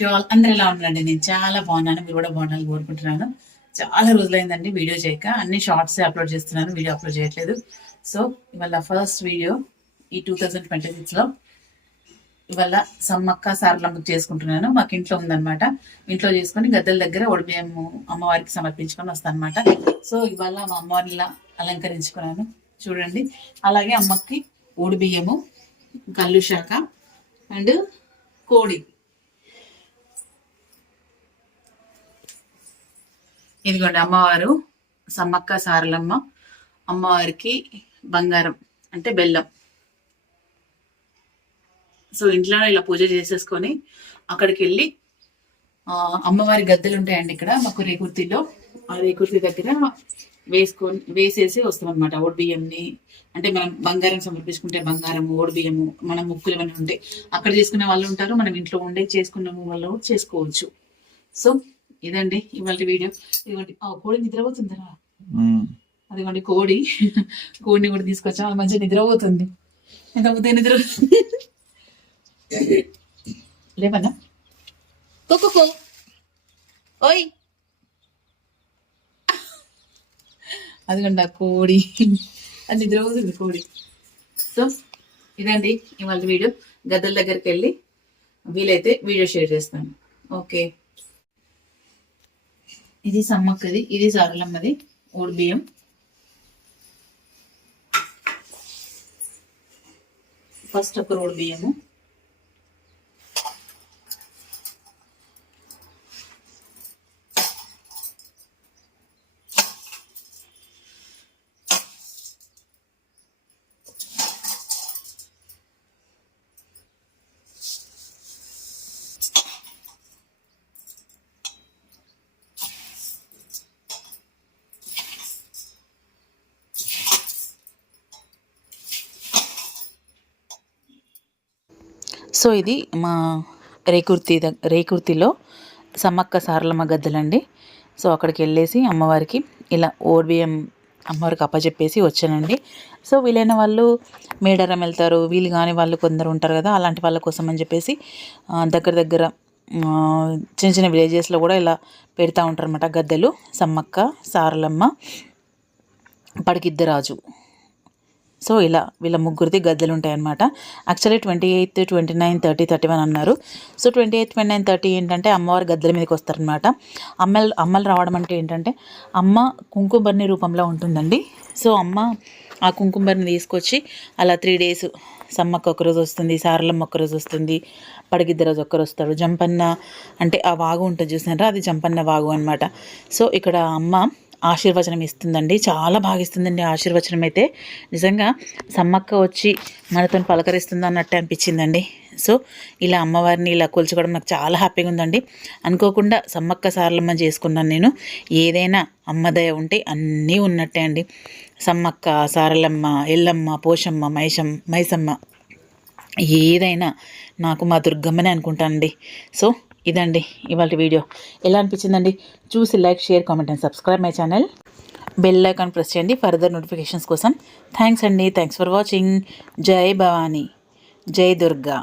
To all. అందరూ ఎలా ఉన్నారండి? నేను చాలా బాగున్నాను, మీరు కూడా బాగున్నాను కోరుకుంటున్నాను. చాలా రోజులైందండి వీడియో చేయక, అన్ని షార్ట్స్ అప్లోడ్ చేస్తున్నాను, వీడియో అప్లోడ్ చేయట్లేదు. సో ఇవాళ ఫస్ట్ వీడియో ఈ 2026లో. ఇవాళ సమ్మక్క సారలమ్మ చేసుకుంటున్నాను. మాకు ఇంట్లో ఉందన్నమాట. ఇంట్లో చేసుకొని గద్దెల దగ్గర ఒడిబియ్యము అమ్మవారికి సమర్పించుకొని వస్తాను అనమాట. సో ఇవాళ మా అమ్మవారిని ఇలా అలంకరించుకున్నాను చూడండి. అలాగే అమ్మకి ఒడిబియ్యము, కల్లు శాఖ అండ్ కోడి. ఇదిగోండి అమ్మవారు సమ్మక్క సారలమ్మ. అమ్మవారికి బంగారం అంటే బెల్లం. సో ఇంట్లోనే ఇలా పూజ చేసేసుకొని అక్కడికి వెళ్ళి అమ్మవారి గద్దెలు ఉంటాయండి ఇక్కడ మాకు రేకుర్తిలో. ఆ రేకుర్తి దగ్గర వేసేసి వస్తాం అనమాట. ఓడి బియ్యంని అంటే మనం బంగారం సమర్పించుకుంటే బంగారం, ఓడి బియ్యము, మన ముక్కులు ఏమైనా ఉంటే అక్కడ చేసుకునే వాళ్ళు ఉంటారు, మనం ఇంట్లో ఉండే చేసుకున్న వాళ్ళు చేసుకోవచ్చు. సో ఇదండి ఇవాళ వీడియో. ఇదిగోండి కోడి నిద్రపోతుందరా, అదిగోండి కోడిని కూడా తీసుకొచ్చాం. అది మంచిగా నిద్రపోతుంది. ఎంతపోతే నిద్ర లేవన్నా కో ఓయ్, అదిగోండి ఆ కోడి అది నిద్రపోతుంది కోడి. సో ఇదండి ఇవాళ వీడియో. గద్దెల దగ్గరికి వెళ్ళి వీలైతే వీడియో షేర్ చేస్తాను. ఓకే, ఇది సమ్మక్కది, ఇది సారలమ్మది ఓడి బియ్యం. ఫస్ట్ ఒక రోడ్ బియ్యము, సో ఇది మా రేకుర్తిలో సమ్మక్క సారలమ్మ గద్దెలండి. సో అక్కడికి వెళ్ళేసి అమ్మవారికి ఇలా ఓడిబియ్యం అమ్మవారికి అప్పచెప్పేసి వచ్చానండి. సో వీలైన వాళ్ళు మేడారం వెళ్తారు, వీలు కాని వాళ్ళు కొందరు ఉంటారు కదా, అలాంటి వాళ్ళ కోసం అని చెప్పేసి దగ్గర చిన్న చిన్న విలేజెస్లో కూడా ఇలా పెడతా ఉంటారు అన్నమాట గద్దెలు. సమ్మక్క సారలమ్మ పడికిద్దరాజు. సో ఇలా వీళ్ళ ముగ్గురిది గద్దెలు ఉంటాయన్నమాట. యాక్చువల్లీ 28, 29, 30, 31 అన్నారు. సో 28, 29, 30 ఏంటంటే అమ్మవారి గద్దెల మీదకి వస్తారనమాట. అమ్మలు రావడం అంటే ఏంటంటే అమ్మ కుంకుమబర్ణి రూపంలో ఉంటుందండి. సో అమ్మ ఆ కుంకుమబర్ణి తీసుకొచ్చి అలా 3 days సమ్మక్క ఒకరోజు వస్తుంది, సారలమ్మ ఒకరోజు వస్తుంది, పడిగిద్దరోజు ఒక్కరు వస్తాడు. జంపన్న అంటే ఆ వాగు ఉంటుంది చూసినారా, అది జంపన్న వాగు అనమాట. సో ఇక్కడ అమ్మ ఆశీర్వచనం ఇస్తుందండి, చాలా బాగా ఇస్తుందండి ఆశీర్వచనం అయితే. నిజంగా సమ్మక్క వచ్చి మనతో పలకరిస్తుంది అన్నట్టు అనిపించిందండి. సో ఇలా అమ్మవారిని ఇలా కొలుచుకోవడం నాకు చాలా హ్యాపీగా ఉందండి. అనుకోకుండా సమ్మక్క సారలమ్మ చేసుకున్నాను నేను. ఏదైనా అమ్మదయ ఉంటే అన్నీ ఉన్నట్టే అండి. సమ్మక్క, సారలమ్మ, ఎల్లమ్మ, పోషమ్మ, మైసమ్మ ఏదైనా నాకు మా దుర్గమ్మనే అనుకుంటానండి. సో ఇదండి ఇవాళ వీడియో. ఎలా అనిపించిందండి? చూసి like, share, comment and subscribe my channel. Bell icon press చేయండి ఫర్దర్ నోటిఫికేషన్స్ కోసం. థ్యాంక్స్ అండి. Thanks for watching. జై భవానీ, జై దుర్గా.